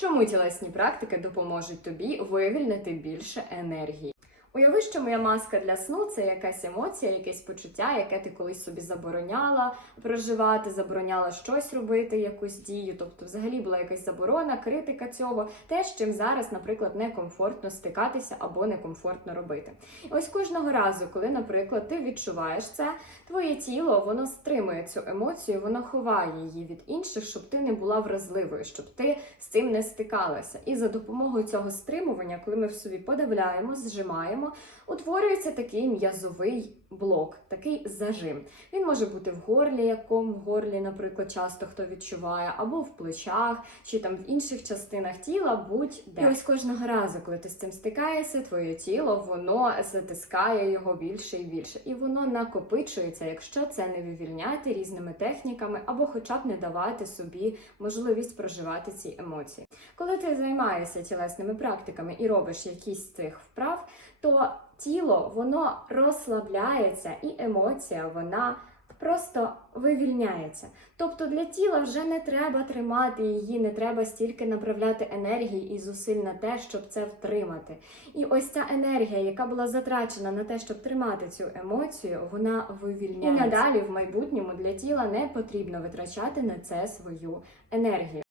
Чому тілесні практики допоможуть тобі вивільнити більше енергії? Уяви, що моя маска для сну це якась емоція, якесь почуття, яке ти колись собі забороняла проживати, забороняла щось робити, якусь дію. Тобто, взагалі була якась заборона, критика цього, те, з чим зараз, наприклад, некомфортно стикатися або некомфортно робити. І ось кожного разу, коли, наприклад, ти відчуваєш це, твоє тіло воно стримує цю емоцію, воно ховає її від інших, щоб ти не була вразливою, щоб ти з цим не стикалася. І за допомогою цього стримування, коли ми в собі подавляємо, зжимаємо, утворюється такий м'язовий блок, такий зажим. Він може бути в горлі, якому в горлі, наприклад, часто хто відчуває, або в плечах, чи там в інших частинах тіла, будь-де. І ось кожного разу, коли ти з цим стикаєшся, твоє тіло воно затискає його більше і більше, і воно накопичується, якщо це не вивільняти різними техніками, або хоча б не давати собі можливість проживати ці емоції. Коли ти займаєшся тілесними практиками і робиш якісь з цих вправ, то тіло воно розслабляється, і емоція вона просто вивільняється. Тобто для тіла вже не треба тримати її, не треба стільки направляти енергії і зусиль на те, щоб це втримати. І ось ця енергія, яка була затрачена на те, щоб тримати цю емоцію, вона вивільняється. І надалі в майбутньому для тіла не потрібно витрачати на це свою енергію.